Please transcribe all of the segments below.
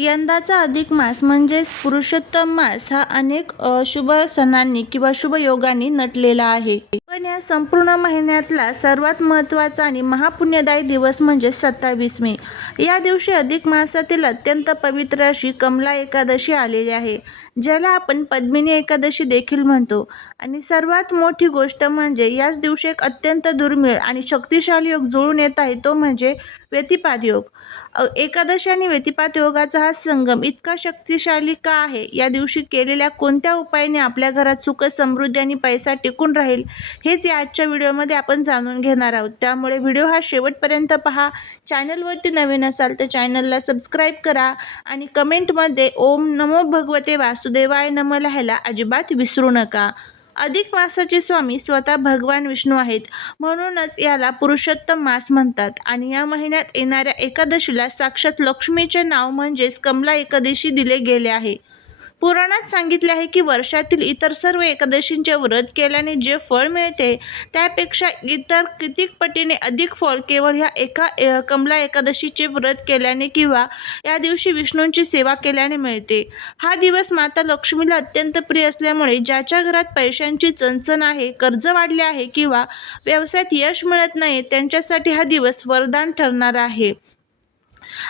यंदाचा अधिक मास म्हणजेच पुरुषोत्तम मास हा अनेक शुभ सणांनी किंवा शुभ योगांनी नटलेला आहे. पण या संपूर्ण महिन्यातला सर्वात महत्त्वाचा आणि महापुण्यदायी दिवस म्हणजे 27 मे. या दिवशी अधिक मासातील अत्यंत पवित्र अशी कमला एकादशी आलेली आहे, ज्याला आपण पद्मिनी एकादशी देखील म्हणतो. आणि सर्वात मोठी गोष्ट म्हणजे याच दिवशी एक अत्यंत दुर्मिळ आणि शक्तिशाली योग जुळून येत आहे, तो म्हणजे व्यतिपात योग. एकादशी आणि व्यतिपात योगाचा हा संगम इतका शक्तिशाली का आहे? या दिवशी केलेल्या कोणत्या उपायाने आपल्या घरात सुख, समृद्धी आणि पैसा टिकून राहील, हेच या आजच्या व्हिडिओमध्ये आपण जाणून घेणार आहोत. त्यामुळे व्हिडिओ हा शेवटपर्यंत पहा. चॅनलवरती नवीन असाल तर चॅनलला सबस्क्राईब करा आणि कमेंटमध्ये ओम नमो भगवते वासुदेवाय नमः लिहायला अजिबात विसरू नका. अधिक मासाचे स्वामी स्वतः भगवान विष्णू आहेत, म्हणूनच याला पुरुषोत्तम मास म्हणतात. आणि या महिन्यात येणाऱ्या एकादशीला साक्षात लक्ष्मीचे नाव म्हणजेच कमला एकादशी दिले गेले आहे. पुराणात सांगितले आहे की वर्षातील इतर सर्व एकादशींचे व्रत केल्याने जे फळ मिळते त्यापेक्षा इतर कितीक पटीने अधिक फळ केवळ ह्या कमला एकादशीचे व्रत केल्याने किंवा या दिवशी विष्णूंची सेवा केल्याने मिळते. हा दिवस माता लक्ष्मीला अत्यंत प्रिय असल्यामुळे ज्याच्या घरात पैशांची चणचण आहे, कर्ज वाढले आहे किंवा व्यवसायात यश मिळत नाही, त्यांच्यासाठी हा दिवस वरदान ठरणार आहे.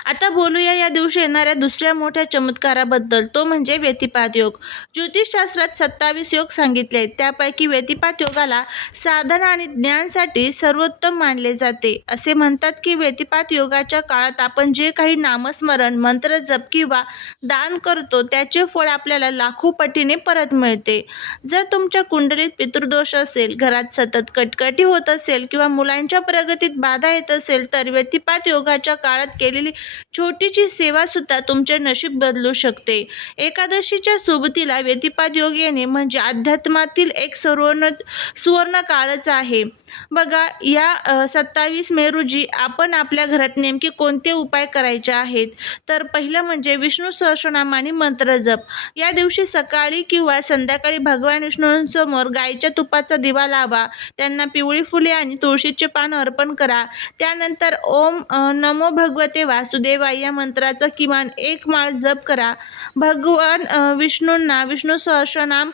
आता बोलूया या दिवशी येणाऱ्या दुसऱ्या मोठ्या चमत्काराबद्दल, तो म्हणजे व्यतिपात योग. ज्योतिषशास्त्रात 27 योग सांगितले आहेत. त्यापैकी व्यतिपात योगाला साधना आणि ज्ञानासाठी सर्वोत्तम मानले जाते. असे म्हणतात की व्यतिपात योगाच्या काळात आपण जे काही नामस्मरण, मंत्र जप किंवा दान करतो त्याचे फळ आपल्याला लाखो पटीने परत मिळते. जर तुमच्या कुंडलीत पितृदोष असेल, घरात सतत कटकटी होत असेल किंवा मुलांच्या प्रगतीत बाधा येत असेल, तर व्यतिपात योगाच्या काळात केलेली छोटीशी सेवा सुद्धा तुमचे नशीब बदलू शकते. एकादशीच्या सोबतीला व्यतिपात योग येणे म्हणजे अध्यात्मातील एक सुवर्ण काळच आहे. बघा, या 27 मे रोजी आपण आपल्या घरात नेमके कोणते उपाय करायचे आहेत? तर पहिलं म्हणजे विष्णू सहस्रनाम आणि मंत्र जप. या दिवशी सकाळी किंवा संध्याकाळी भगवान विष्णूंसमोर गायीच्या तुपाचा दिवा लावा, त्यांना पिवळी फुले आणि तुळशीचे पान अर्पण करा. त्यानंतर ओम नमो भगवते वासुदेवाय या मंत्राचा किमान 1 माळ जप करा. भगवान विष्णूंना विष्णू सहस्रनाम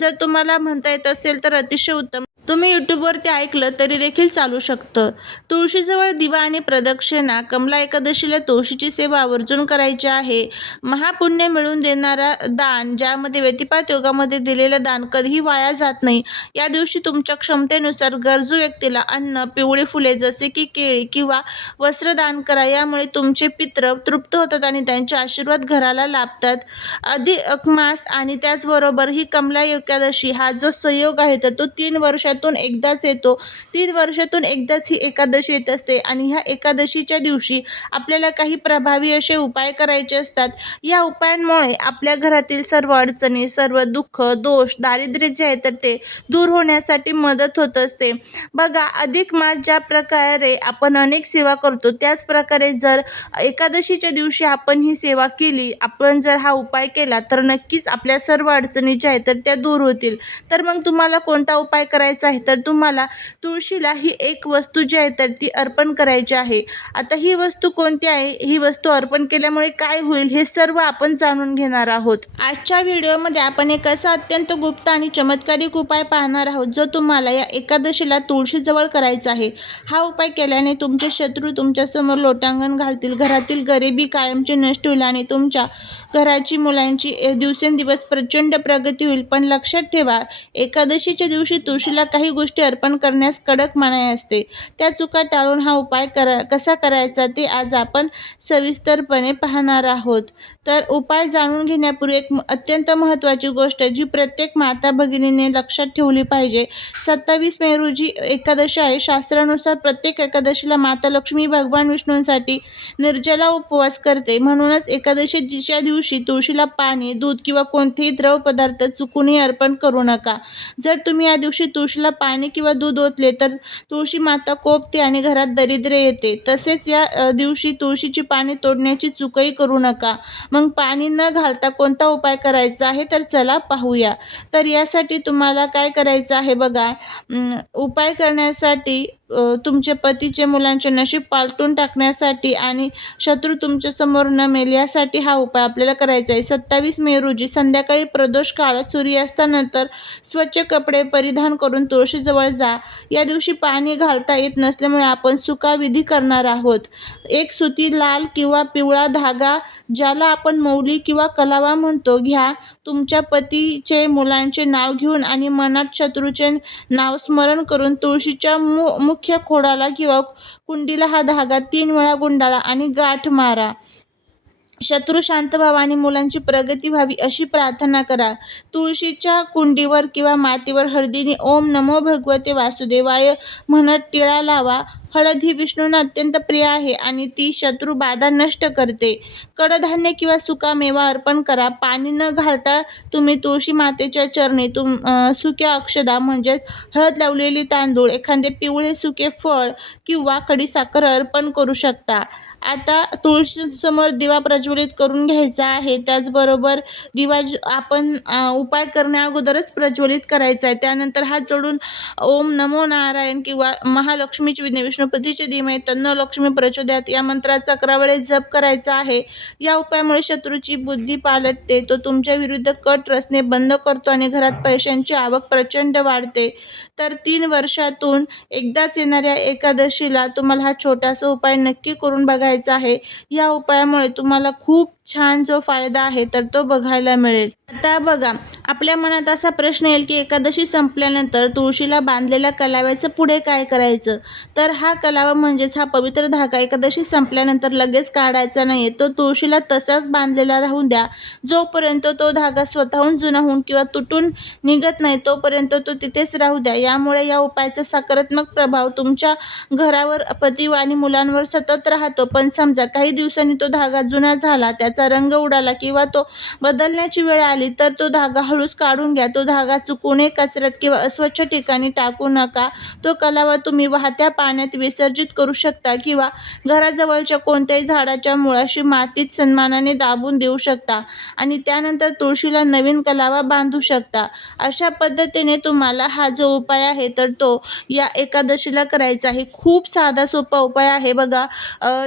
जर तुम्हाला म्हणता येत असेल तर अतिशय उत्तम. तुम्ही यूट्यूबवरती ऐकलं तरी देखील चालू शकतं. तुळशीजवळ दिवा आणि प्रदक्षिणा. कमला एकादशीला तुळशीची सेवा आवर्जून करायची आहे. महापुण्य मिळवून देणारा दान, ज्यामध्ये व्यतिपात योगामध्ये दिलेलं दान कधीही वाया जात नाही. या दिवशी तुमच्या क्षमतेनुसार गरजू व्यक्तीला अन्न, पिवळी फुले जसे की केळी किंवा वस्त्र दान करा. यामुळे तुमचे पितृ तृप्त होतात आणि त्यांचे आशीर्वाद घराला लाभतात. अधिक मास आणि त्याचबरोबर ही कमला एकादशी हा जो संयोग आहे तर तो 3 वर्षातून एकदाच येतो. 3 वर्षातून एकदाच ही एकादशी येत असते आणि ह्या एकादशीच्या दिवशी आपल्याला काही प्रभावी असे उपाय करायचे असतात. या उपायांमुळे आपल्या घरातील सर्व अडचणी, सर्व दुःख, दोष, दारिद्र्य जे आहे तर ते दूर होण्यासाठी मदत होत असते. बघा, अधिक मास ज्या प्रकारे आपण अनेक सेवा करतो त्याच प्रकारे जर एकादशीच्या दिवशी आपण ही सेवा केली, आपण जर हा उपाय केला तर नक्कीच आपल्या सर्व अडचणी ज्या आहेत तर त्या दूर होतील. तर मग तुम्हाला कोणता उपाय करायचा आहे? तर तुम्हाला तुळशीला ही एक वस्तू जी आहे तर ती अर्पण करायची आहे. आता ही वस्तू कोणती आहे, ही वस्तू अर्पण केल्यामुळे काय होईल, हे सर्व आपण जाणून घेणार आहोत. आजच्या व्हिडिओमध्ये आपण एक असा अत्यंत गुप्त आणि चमत्कारिक उपाय पाहणार आहोत जो तुम्हाला या एकादशीला तुळशीजवळ करायचा आहे. हा उपाय केल्याने तुमचे शत्रू तुमच्यासमोर लोटांगण घालतील, घरातील गरिबी कायमची नष्ट होईल आणि तुमच्या घराची, मुलांची दिवसेंदिवस प्रचंड प्रगती होईल. पण लक्षात ठेवा, एकादशीच्या दिवशी तुळशीला काही गोष्टी अर्पण करण्यास कडक मनाई असते. त्या चुका टाळून हा उपाय कसा करायचा ते आज आपण सविस्तरपणे पाहणार आहोत. तर उपाय जाणून घेण्यापूर्वी एक अत्यंत महत्त्वाची गोष्ट जी प्रत्येक माता भगिनीने लक्षात ठेवली पाहिजे. 27 मे रोजी एकादशी आहे. शास्त्रानुसार प्रत्येक एकादशीला माता लक्ष्मी भगवान विष्णूंसाठी निर्जला उपवास करते. म्हणूनच एकादशीच्या दिवशी तुळशीला पाणी, दूध किंवा कोणतेही द्रव पदार्थ चुकूनही अर्पण करू नका. जर तुम्ही या दिवशी तुळशीला पाणी किंवा दूध ओतले तर तुळशी माता कोपते आणि घरात दारिद्र्य येते. तसेच या दिवशी तुळशीची पाने तोडण्याची चूकही करू नका. मग पाणी न घालता कोणता उपाय करायचा आहे तर चला पाहूया. तर यासाठी तुम्हाला काय करायचं आहे बघा, उपाय करण्यासाठी तुमचे पतीचे मुलांचे नशीब पालटून टाकण्यासाठी आणि शत्रू तुमच्यासमोर न मेल यासाठी हा उपाय आपल्याला करायचा आहे. 27 मे रोजी संध्याकाळी प्रदोष काळात सूर्यास्तानंतर स्वच्छ कपडे परिधान करून तुळशीजवळ जा. या दिवशी पाणी घालता येत नसल्यामुळे आपण सुका विधी करणार आहोत. एक सुती लाल किंवा पिवळा धागा, ज्याला आपण मौली किंवा कलावा म्हणतो, घ्या. तुमच्या पतीचे मुलांचे नाव घेऊन आणि मनात शत्रूचे नाव स्मरण करून तुळशीच्या मुख्य खोडाला किंवा कुंडीला हा धागा 3 वेळा गुंडाळा आणि गाठ मारा. शत्रू शांत व्हावा आणि मुलांची प्रगती व्हावी अशी प्रार्थना करा. तुळशीच्या कुंडीवर किंवा मातीवर हळदीने ओम नमो भगवते वासुदेवाय म्हणत टिळा लावा. हळद ही विष्णूंना अत्यंत प्रिय आहे आणि ती शत्रू बाधा नष्ट करते. कडधान्य किंवा सुका मेवा अर्पण करा. पाणी न घालता तुम्ही तुळशी मातेच्या चरणी सुक्या अक्षदा म्हणजेच हळद लावलेली तांदूळ, एखादे पिवळे सुके फळ किंवा खडीसाखर अर्पण करू शकता. आता तुळशीसमोर दिवा प्रज्वलित करून घ्यायचा आहे. त्याचबरोबर दिवा आपण उपाय करण्या अगोदरच प्रज्वलित करायचा आहे. त्यानंतर हात जोडून ओम नमो नारायण किंवा महालक्ष्मीची विद्या विष्णुपतीचे धीमहि तन्नो लक्ष्मी प्रचोदयात या मंत्राचा 11 वेळेस जप करायचा आहे. या उपायामुळे शत्रूची बुद्धी पालटते, तो तुमच्या विरुद्ध कट रचणे बंद करतो आणि घरात पैशांची आवक प्रचंड वाढते. तर 3 वर्षातून एकदाच येणाऱ्या एकादशीला तुम्हाला हा छोटासा उपाय नक्की करून बघायचा आहे. या उपायामुळे तुम्हाला खूप छान जो फायदा आहे तर तो बघायला मिळेल. आता बघा, आपल्या मनात असा प्रश्न येईल की एकादशी संपल्यानंतर तुळशीला बांधलेल्या कलाव्याचं पुढे काय करायचं? तर हा कलावा म्हणजेच हा पवित्र धागा एकादशी संपल्यानंतर लगेच काढायचा नाही. तो तुळशीला तसाच बांधलेला राहून द्या. जोपर्यंत तो धागा स्वतःहून जुना होऊन किंवा तुटून निघत नाही तोपर्यंत तो तिथेच राहू द्या. यामुळे या उपायाचा सकारात्मक प्रभाव तुमच्या घरावर, पती आणि मुलांवर सतत राहतो. पण समजा काही दिवसांनी तो धागा जुना झाला, त्याचा रंग उडाला किंवा तो बदलण्याची वेळ आली तर तो धागा हळूच काढून घ्या. तो धागा चुकूनही कचऱ्यात किंवा अस्वच्छ ठिकाणी टाकू नका. तो कलावा तुम्ही वाहत्या पाण्यात विसर्जित करू शकता किंवा घराजवळच्या कोणत्याही झाडाच्या मुळाशी मातीत सन्मानाने दाबून देऊ शकता आणि त्यानंतर तुळशीला नवीन कलावा बांधू शकता. अशा पद्धतीने तुम्हाला हा जो उपाय आहे तर तो या एकादशीला करायचा आहे. खूप साधा सोपा उपाय आहे बघा.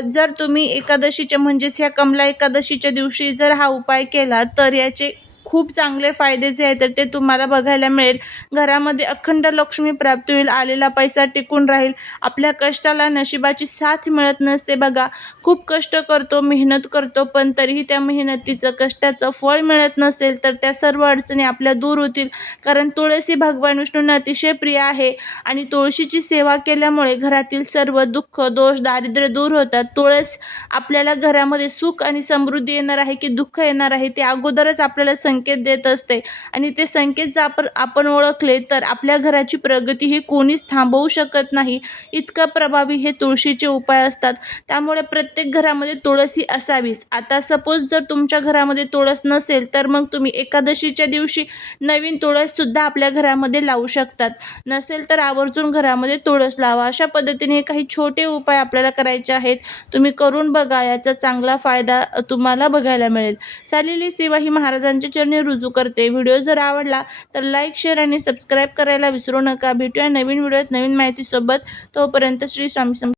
जर तुम्ही एकादशीच्या म्हणजेच ह्या कमला एकादशीच्या दिवशी जर हा उपाय केला तर याचे खूप चांगले फायदे जे आहेत तर ते तुम्हाला बघायला मिळेल. घरामध्ये अखंड लक्ष्मी प्राप्ती होईल. आलेला पैसा टिकून राहील. आपल्या कष्टाला नशिबाची साथ मिळत नसते बघा. खूप कष्ट करतो, मेहनत करतो, पण तरीही त्या मेहनतीचं, कष्टाचं फळ मिळत नसेल तर त्या सर्व अडचणी आपल्या दूर होतील. कारण तुळस भगवान विष्णूंना अतिशय प्रिय आहे आणि तुळशीची सेवा केल्यामुळे घरातील सर्व दुःख, दोष, दारिद्र्य दूर होतात. तुळस आपल्याला घरामध्ये सुख आणि समृद्धी येणार आहे की दुःख येणार आहे ते अगोदरच आपल्याला संकेत देत असते आणि ते संकेत जर आपण ओळखले तर आपल्या घराची प्रगती ही कोणीच थांबवू शकत नाही. इतकं प्रभावी हे तुळशीचे उपाय असतात. त्यामुळे प्रत्येक घरामध्ये तुळस ही असावीच. आता सपोज जर तुमच्या घरामध्ये तुळस नसेल तर मग तुम्ही एकादशीच्या दिवशी नवीन तुळससुद्धा आपल्या घरामध्ये लावू शकतात. नसेल तर आवर्जून घरामध्ये तुळस लावा. अशा पद्धतीने काही छोटे उपाय आपल्याला करायचे आहेत. तुम्ही करून बघा, याचा चांगला फायदा तुम्हाला बघायला मिळेल. चाललेली सेवा ही महाराजांच्या चरणी रुजू करते. व्हिडिओ जर आवडला तर लाईक, शेअर आणि सबस्क्राईब करायला विसरू नका. भेटूया नवीन व्हिडिओत नवीन माहितीसोबत. तोपर्यंत श्री स्वामी समर्थ.